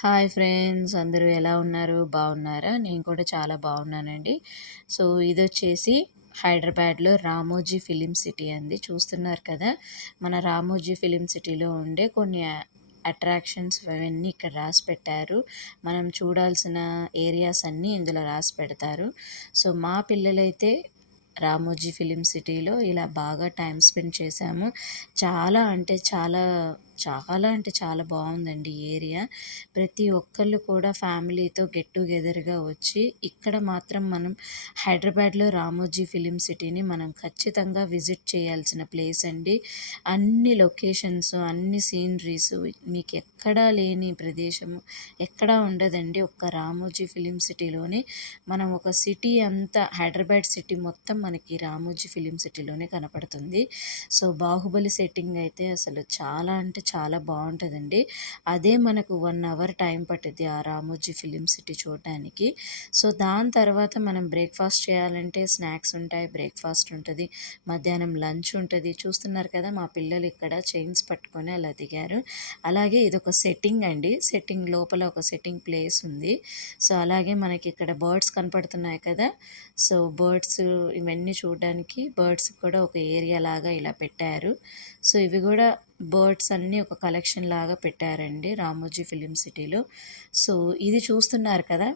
Hi friends, అందరూ ఎలా ఉన్నారు? బాగున్నారా? నేను కూడా చాలా బాగున్నానండి. సో ఇదొచ్చేసి హైదరాబాద్లో రామోజీ ఫిలిం సిటీ అండి. చూస్తున్నారు కదా, మన రామోజీ ఫిలిం సిటీలో ఉండే కొన్ని అట్రాక్షన్స్ అవన్నీ ఇక్కడ రాసి పెట్టారు. మనం చూడాల్సిన ఏరియాస్ అన్నీ ఇందులో రాసి పెడతారు. సో మా పిల్లలైతే రామోజీ ఫిలిం సిటీలో ఇలా బాగా టైం స్పెండ్ చేశాము. చాలా అంటే చాలా చాలా అంటే చాలా బాగుందండి ఈ ఏరియా. ప్రతి ఒక్కళ్ళు కూడా ఫ్యామిలీతో గెట్ టుగెదర్గా వచ్చి ఇక్కడ మాత్రం మనం హైదరాబాద్లో రామోజీ ఫిలిం సిటీని మనం ఖచ్చితంగా విజిట్ చేయాల్సిన ప్లేస్ అండి. అన్ని లొకేషన్స్, అన్ని సీనరీస్ మీకు ఎక్కడా లేని ప్రదేశము ఎక్కడా ఉండదండి. ఒక్క రామోజీ ఫిలిం సిటీలోనే మనం ఒక సిటీ అంతా, హైదరాబాద్ సిటీ మొత్తం మనకి రామోజీ ఫిలిం సిటీలోనే కనపడుతుంది. సో బాహుబలి సెట్టింగ్ అయితే అసలు చాలా అంటే చాలా బాగుంటుందండి. అదే మనకు 1 అవర్ టైం పట్టింది ఆ రామోజీ ఫిలిం సిటీ చూడడానికి. సో దాని తర్వాత మనం బ్రేక్ఫాస్ట్ చేయాలంటే స్నాక్స్ ఉంటాయి, బ్రేక్ఫాస్ట్ ఉంటుంది, మధ్యాహ్నం లంచ్ ఉంటుంది. చూస్తున్నారు కదా, మా పిల్లలు ఇక్కడ చైన్స్ పట్టుకొని అలా దిగారు. అలాగే ఇదొక సెట్టింగ్ అండి. సెట్టింగ్ లోపల ఒక సెట్టింగ్ ప్లేస్ ఉంది. సో అలాగే మనకి ఇక్కడ బర్డ్స్ కనపడుతున్నాయి కదా. సో బర్డ్స్ ఇవన్నీ చూడడానికి బర్డ్స్ కూడా ఒక ఏరియా లాగా ఇలా పెట్టారు. సో ఇవి కూడా బర్డ్స్ అన్నీ ఒక కలెక్షన్ లాగా పెట్టారండి రామోజీ ఫిలిం సిటీలో. సో ఇది చూస్తున్నారు కదా,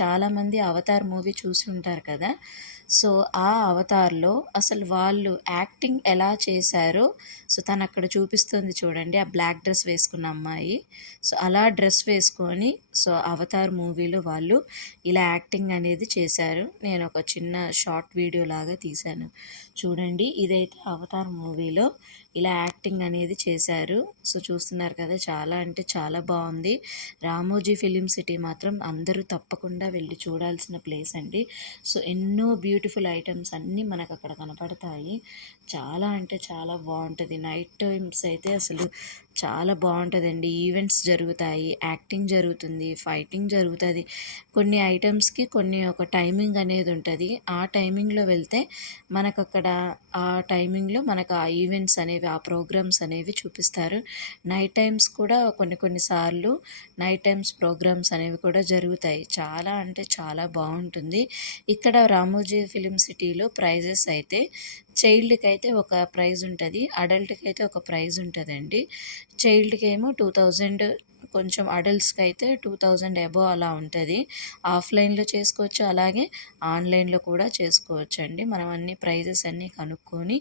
చాలామంది అవతార్ మూవీ చూసి ఉంటారు కదా. సో ఆ అవతార్లో అసలు వాళ్ళు యాక్టింగ్ ఎలా చేశారో, సో తను అక్కడ చూపిస్తుంది చూడండి, ఆ బ్లాక్ డ్రెస్ వేసుకున్న అమ్మాయి. సో అలా డ్రెస్ వేసుకొని సో అవతార్ మూవీలో వాళ్ళు ఇలా యాక్టింగ్ అనేది చేశారు. నేను ఒక చిన్న షార్ట్ వీడియో లాగా తీశాను చూడండి. ఇదైతే అవతార్ మూవీలో ఇలా యాక్టింగ్ అనేది చేశారు. సో చూస్తున్నారు కదా, చాలా అంటే చాలా బాగుంది. రామోజీ ఫిలిం సిటీ మాత్రం అందరూ తప్పకుండా వెళ్ళి చూడాల్సిన ప్లేస్ అండి. సో ఎన్నో బ్యూటిఫుల్ ఐటమ్స్ అన్నీ మనకు అక్కడ కనపడతాయి. చాలా అంటే చాలా బాగుంటుంది. నైట్ టైమ్స్ అయితే అసలు చాలా బాగుంటుందండి. ఈవెంట్స్ జరుగుతాయి, యాక్టింగ్ జరుగుతుంది, ఫైటింగ్ జరుగుతుంది. కొన్ని ఐటమ్స్కి కొన్ని ఒక టైమింగ్ అనేది ఉంటుంది. ఆ టైమింగ్లో వెళ్తే మనకు అక్కడ ఆ టైమింగ్లో మనకు ఆ ఈవెంట్స్ అనేవి, ఆ ప్రోగ్రామ్స్ అనేవి చూపిస్తారు. నైట్ టైమ్స్ కూడా కొన్ని కొన్నిసార్లు నైట్ టైమ్స్ ప్రోగ్రామ్స్ అనేవి కూడా జరుగుతాయి. చాలా అంటే చాలా బాగుంటుంది. ఇక్కడ రామోజీ ఫిలిం సిటీలో ప్రైజెస్ అయితే చైల్డ్కి అయితే ఒక ప్రైజ్ ఉంటుంది, అడల్ట్కి అయితే ఒక ప్రైజ్ ఉంటుందండి. చైల్డ్కి ఏమో 2000, కొంచెం అడల్ట్స్కి అయితే 2000 అబోవ్ అలా ఉంటుంది. ఆఫ్లైన్లో చేసుకోవచ్చు, అలాగే ఆన్లైన్లో కూడా చేసుకోవచ్చు అండి. మనం అన్ని ప్రైజెస్ అన్నీ కనుక్కొని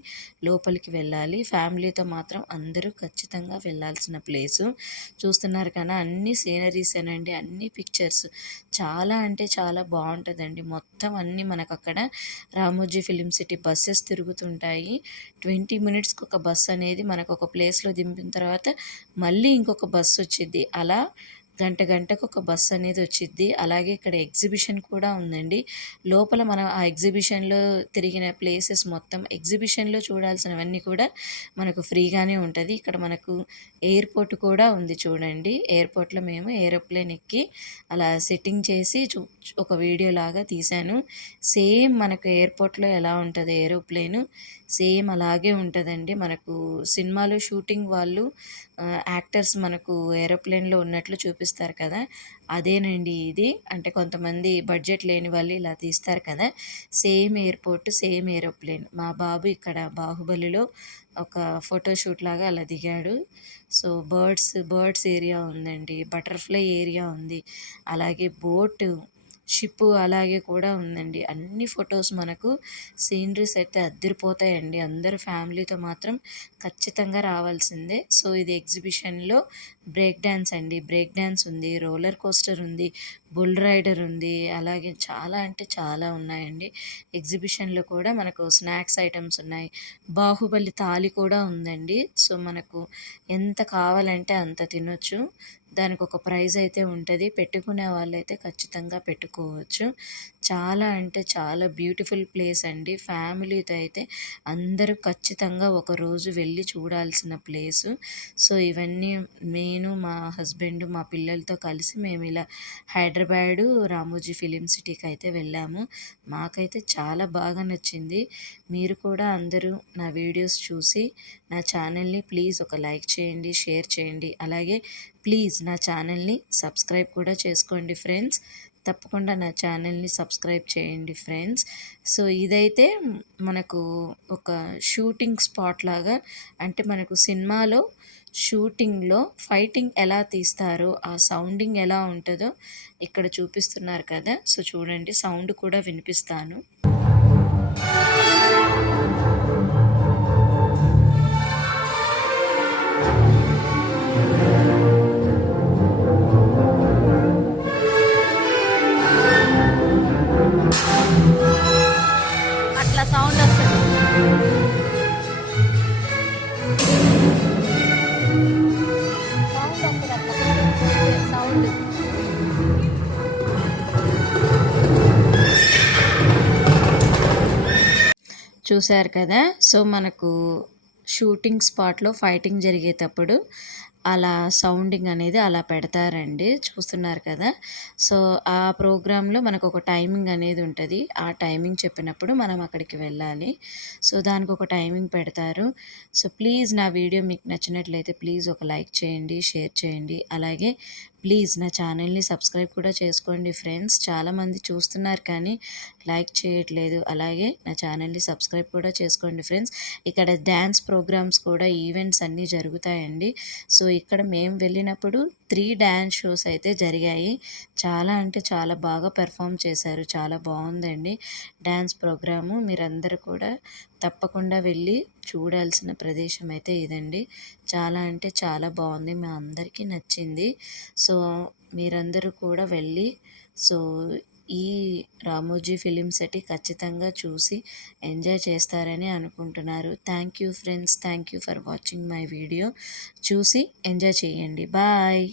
లోపలికి వెళ్ళాలి. ఫ్యామిలీతో మాత్రం అందరూ ఖచ్చితంగా వెళ్ళాల్సిన ప్లేసు. చూస్తున్నారు కదా, అన్ని సీనరీసేనండి, అన్ని పిక్చర్స్ చాలా అంటే చాలా బాగుంటుందండి. మొత్తం అన్నీ మనకు అక్కడ రామోజీ ఫిలిం సిటీ బస్సెస్ తిరుగుతుంటాయి. 20 మినిట్స్కి ఒక బస్సు అనేది మనకు ఒక ప్లేస్లో దింపిన తర్వాత మళ్ళీ ఇంకొక బస్సు వచ్చింది. అలా గంటకు ఒక బస్సు అనేది వచ్చిద్ది. అలాగే ఇక్కడ ఎగ్జిబిషన్ కూడా ఉందండి. లోపల మనం ఆ ఎగ్జిబిషన్లో తిరిగిన ప్లేసెస్ మొత్తం, ఎగ్జిబిషన్లో చూడాల్సినవన్నీ కూడా మనకు ఫ్రీగానే ఉంటుంది. ఇక్కడ మనకు ఎయిర్పోర్ట్ కూడా ఉంది చూడండి. ఎయిర్పోర్ట్లో మేము ఏరోప్లేన్ ఎక్కి అలా సెట్టింగ్ చేసి ఒక వీడియో లాగా తీశాను. సేమ్ మనకు ఎయిర్పోర్ట్లో ఎలా ఉంటుంది ఏరోప్లేను, సేమ్ అలాగే ఉంటుందండి. మనకు సినిమాలో షూటింగ్ వాళ్ళు యాక్టర్స్ మనకు ఏరోప్లేన్లో ఉన్నట్లు చూపిస్తారు కదా, అదేనండి ఇది. అంటే కొంతమంది బడ్జెట్ లేని వాళ్ళు ఇలా తీస్తారు కదా, సేమ్ ఎయిర్పోర్ట్, సేమ్ ఏరోప్లేన్. మా బాబు ఇక్కడ బాహుబలిలో ఒక ఫోటోషూట్ లాగా అలా దిగాడు. సో బర్డ్స్ ఏరియా ఉందండి, బటర్ఫ్లై ఏరియా ఉంది, అలాగే బోటు, షిప్ అలాగే కూడా ఉందండి. అన్ని ఫొటోస్ మనకు సీనరీస్ అయితే అద్దరిపోతాయండి. అందరూ ఫ్యామిలీతో మాత్రం ఖచ్చితంగా రావాల్సిందే. సో ఇది ఎగ్జిబిషన్లో బ్రేక్ డ్యాన్స్ అండి, బ్రేక్ డ్యాన్స్ ఉంది, రోలర్ కోస్టర్ ఉంది, బుల్ రైడర్ ఉంది, అలాగే చాలా అంటే చాలా ఉన్నాయండి. ఎగ్జిబిషన్లో కూడా మనకు స్నాక్స్ ఐటమ్స్ ఉన్నాయి. బాహుబలి థాలి కూడా ఉందండి. సో మనకు ఎంత కావాలంటే అంత తినొచ్చు. దానికి ఒక ప్రైజ్ అయితే ఉంటుంది. పెట్టుకునే వాళ్ళైతే ఖచ్చితంగా పెట్టుకోవచ్చు. చాలా అంటే చాలా బ్యూటిఫుల్ ప్లేస్ అండి. ఫ్యామిలీతో అయితే అందరూ ఖచ్చితంగా ఒకరోజు వెళ్ళి చూడాల్సిన ప్లేసు. సో ఇవన్నీ నేను, మా హస్బెండ్, మా పిల్లలతో కలిసి మేము ఇలా హైదరాబాదు రామోజీ ఫిలిం సిటీకి అయితే వెళ్ళాము. మాకైతే చాలా బాగా నచ్చింది. మీరు కూడా అందరూ నా వీడియోస్ చూసి నా ఛానల్ని ప్లీజ్ ఒక లైక్ చేయండి, షేర్ చేయండి, అలాగే ప్లీజ్ నా ఛానల్ని సబ్స్క్రైబ్ కూడా చేసుకోండి ఫ్రెండ్స్. తప్పకుండా నా ఛానల్ని సబ్స్క్రైబ్ చేయండి ఫ్రెండ్స్. సో ఇదైతే మనకు ఒక షూటింగ్ స్పాట్ లాగా, అంటే మనకు సినిమాలో షూటింగ్లో ఫైటింగ్ ఎలా తీస్తారో ఆ సౌండింగ్ ఎలా ఉంటుందో ఇక్కడ చూపిస్తున్నారు కదా. సో చూడండి, సౌండ్ కూడా వినిపిస్తాను. అట్లా సౌండ్ వస్తుంది. సౌండ్ చూశారు కదా. సో మనకు షూటింగ్ స్పాట్లో ఫైటింగ్ జరిగేటప్పుడు అలా సౌండింగ్ అనేది అలా పెడతారండి, చూస్తున్నారు కదా. సో ఆ ప్రోగ్రాంలో మనకు ఒక టైమింగ్ అనేది ఉంటుంది. ఆ టైమింగ్ చెప్పినప్పుడు మనం అక్కడికి వెళ్ళాలి. సో దానికి ఒక టైమింగ్ పెడతారు. సో ప్లీజ్ నా వీడియో మీకు నచ్చినట్లయితే ప్లీజ్ ఒక లైక్ చేయండి, షేర్ చేయండి. అలాగే ప్లీజ్ నా ఛానల్ని సబ్స్క్రైబ్ కూడా చేసుకోండి ఫ్రెండ్స్. చాలామంది చూస్తున్నారు కానీ లైక్ చేయట్లేదు. అలాగే నా ఛానల్ని సబ్స్క్రైబ్ కూడా చేసుకోండి ఫ్రెండ్స్. ఇక్కడ డ్యాన్స్ ప్రోగ్రామ్స్ కూడా ఈవెంట్స్ అన్నీ జరుగుతాయండి. సో ఇక్కడ మేము వెళ్ళినప్పుడు 3 డ్యాన్స్ షోస్ అయితే జరిగాయి. చాలా అంటే చాలా బాగా పెర్ఫామ్ చేశారు. చాలా బాగుందండి డ్యాన్స్ ప్రోగ్రాము. మీరందరూ కూడా తప్పకుండా వెళ్ళి చూడాల్సిన ప్రదేశం అయితే ఇదండి. చాలా అంటే చాలా బాగుంది, మా అందరికీ నచ్చింది. సో మీరందరూ కూడా వెళ్ళి సో ఈ రామోజీ ఫిలిం సిటీ ఖచ్చితంగా చూసి ఎంజాయ్ చేస్తారని అనుకుంటున్నారు. Thank you friends, thank you for watching my video. చూసి ఎంజాయ్ చేయండి. బాయ్.